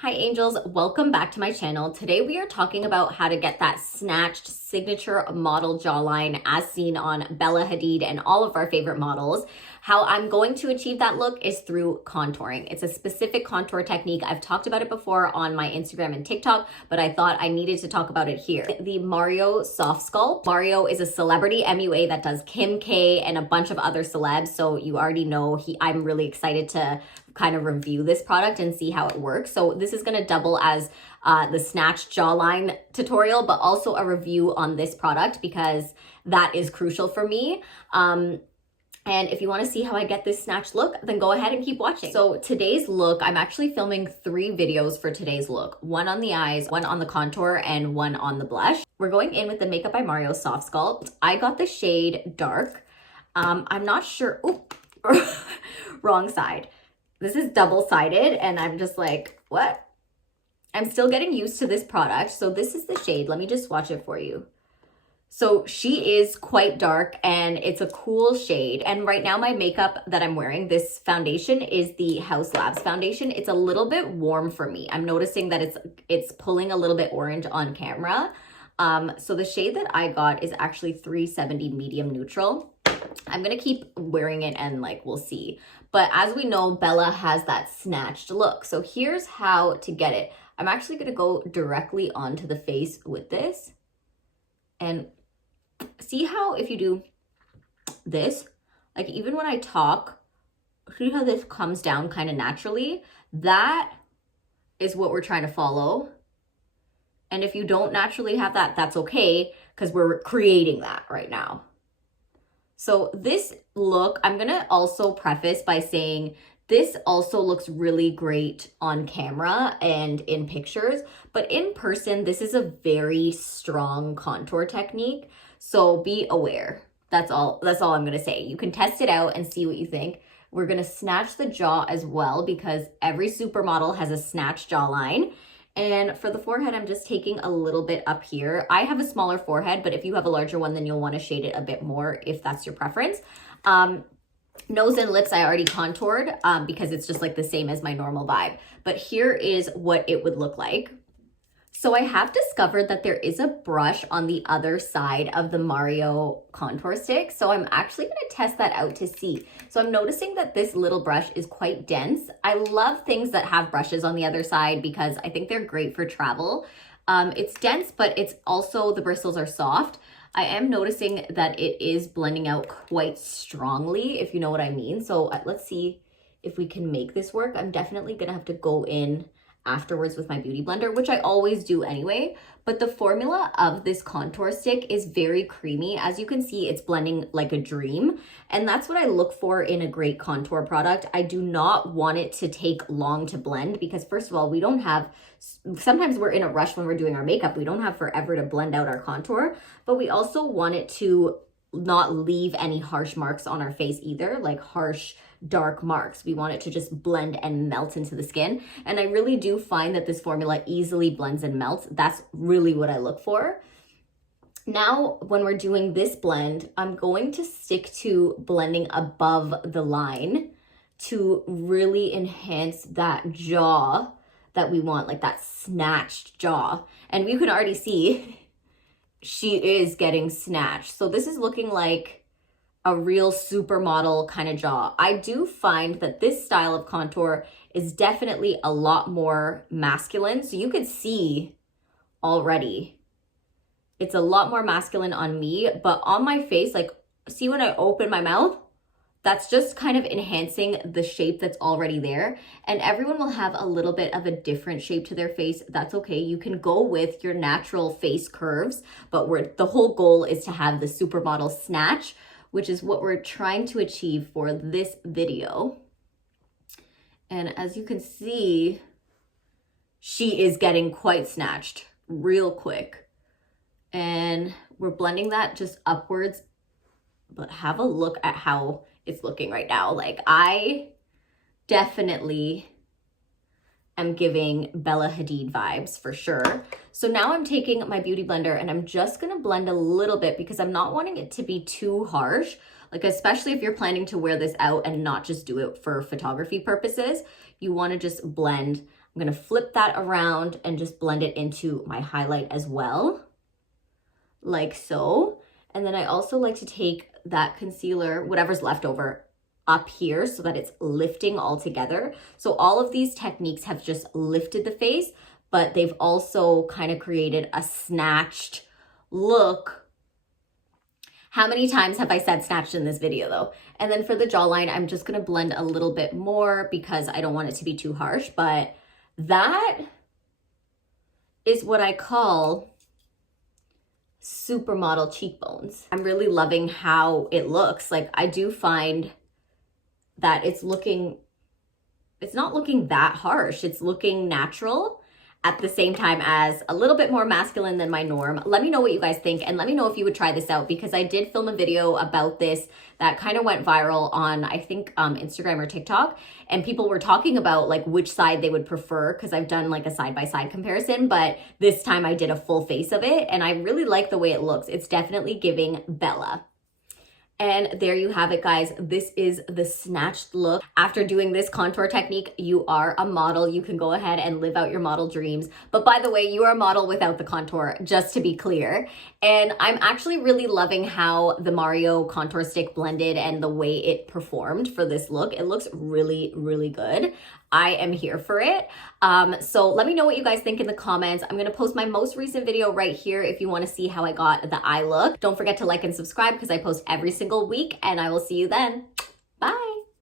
Hi angels, welcome back to my channel. Today we are talking about how to get that snatched signature model jawline as seen on Bella Hadid and all of our favorite models. How I'm going to achieve that look is through contouring. It's a specific contour technique. I've talked about it before on my Instagram and TikTok, but I thought I needed to talk about it here. The Mario Soft Sculpt. Mario is a celebrity MUA that does Kim K and a bunch of other celebs, so you already know I'm really excited to kind of review this product and see how it works. So this is going to double as the snatch jawline tutorial, but also a review on this product because that is crucial for me. And if you want to see how I get this snatch look, then go ahead and keep watching. So today's look, I'm actually filming 3 videos for today's look. One on the eyes, one on the contour, and one on the blush. We're going in with the Makeup by Mario Soft Sculpt. I got the shade Dark. I'm not sure, wrong side. This is double-sided and I'm just like, what? I'm still getting used to this product. So this is the shade. Let me just swatch it for you. So she is quite dark and it's a cool shade. And right now my makeup that I'm wearing, this foundation is the House Labs foundation. It's a little bit warm for me. I'm noticing that it's pulling a little bit orange on camera. So the shade that I got is actually 370 medium neutral. I'm gonna keep wearing it and we'll see. But as we know, Bella has that snatched look. So here's how to get it. I'm actually gonna go directly onto the face with this. And see how if you do this, like even when I talk, see how this comes down kind of naturally? That is what we're trying to follow. And if you don't naturally have that, that's okay, because we're creating that right now. So this look, I'm gonna also preface by saying this also looks really great on camera and in pictures, but in person, this is a very strong contour technique. So be aware. That's all I'm gonna say. You can test it out and see what you think. We're gonna snatch the jaw as well because every supermodel has a snatch jawline. And for the forehead, I'm just taking a little bit up here. I have a smaller forehead, but if you have a larger one, then you'll want to shade it a bit more if that's your preference. Nose and lips I already contoured because it's just like the same as my normal vibe. But here is what it would look like. So I have discovered that there is a brush on the other side of the Mario contour stick. So I'm actually going to test that out to see. So I'm noticing that this little brush is quite dense. I love things that have brushes on the other side because I think they're great for travel. It's dense, but it's also, the bristles are soft. I am noticing that it is blending out quite strongly, if you know what I mean. So let's see if we can make this work. I'm definitely going to have to go in afterwards with my beauty blender, which I always do anyway. But the formula of this contour stick is very creamy. As you can see, it's blending like a dream. And that's what I look for in a great contour product. I do not want it to take long to blend because first of all, we don't have, sometimes we're in a rush when we're doing our makeup. We don't have forever to blend out our contour, but we also want it to not leave any harsh marks on our face either, like harsh dark marks. We want it to just blend and melt into the skin. And I really do find that this formula easily blends and melts. That's really what I look for. Now, when we're doing this blend, I'm going to stick to blending above the line to really enhance that jaw that we want, like that snatched jaw. And you can already see she is getting snatched. So this is looking like a real supermodel kind of jaw. I do find that this style of contour is definitely a lot more masculine. So you could see already, it's a lot more masculine on me, but on my face, like see when I open my mouth, that's just kind of enhancing the shape that's already there. And everyone will have a little bit of a different shape to their face. That's okay. You can go with your natural face curves, but the whole goal is to have the supermodel snatch, which is what we're trying to achieve for this video. And as you can see, she is getting quite snatched real quick. And we're blending that just upwards, but have a look at how it's looking right now. Like I definitely am giving Bella Hadid vibes for sure. So now I'm taking my beauty blender and I'm just gonna blend a little bit because I'm not wanting it to be too harsh. Like especially if you're planning to wear this out and not just do it for photography purposes, you wanna just blend. I'm I'm gonna flip that around and just blend it into my highlight as well, like so. And then I also like to take that concealer, whatever's left over, up here so that it's lifting all together. So all of these techniques have just lifted the face, but they've also kind of created a snatched look. How many times have I said snatched in this video though? And then for the jawline, I'm just gonna blend a little bit more because I don't want it to be too harsh, but that is what I call supermodel cheekbones. I'm really loving how it looks. Like, I do find that it's not looking that harsh. It's looking natural at the same time as a little bit more masculine than my norm. Let me know what you guys think, and let me know if you would try this out, because I did film a video about this that kind of went viral on, I think, Instagram or TikTok, and people were talking about like which side they would prefer, because I've done like a side-by-side comparison, but this time I did a full face of it, and I really like the way it looks. It's definitely giving Bella. And there you have it, guys. This is the snatched look. After doing this contour technique, you are a model. You can go ahead and live out your model dreams. But by the way, you are a model without the contour, just to be clear. And I'm actually really loving how the Mario contour stick blended and the way it performed for this look. It looks really, really good. I am here for it. So let me know what you guys think in the comments. I'm gonna post my most recent video right here if you wanna see how I got the eye look. Don't forget to like and subscribe because I post every single week, and I will see you then. Bye.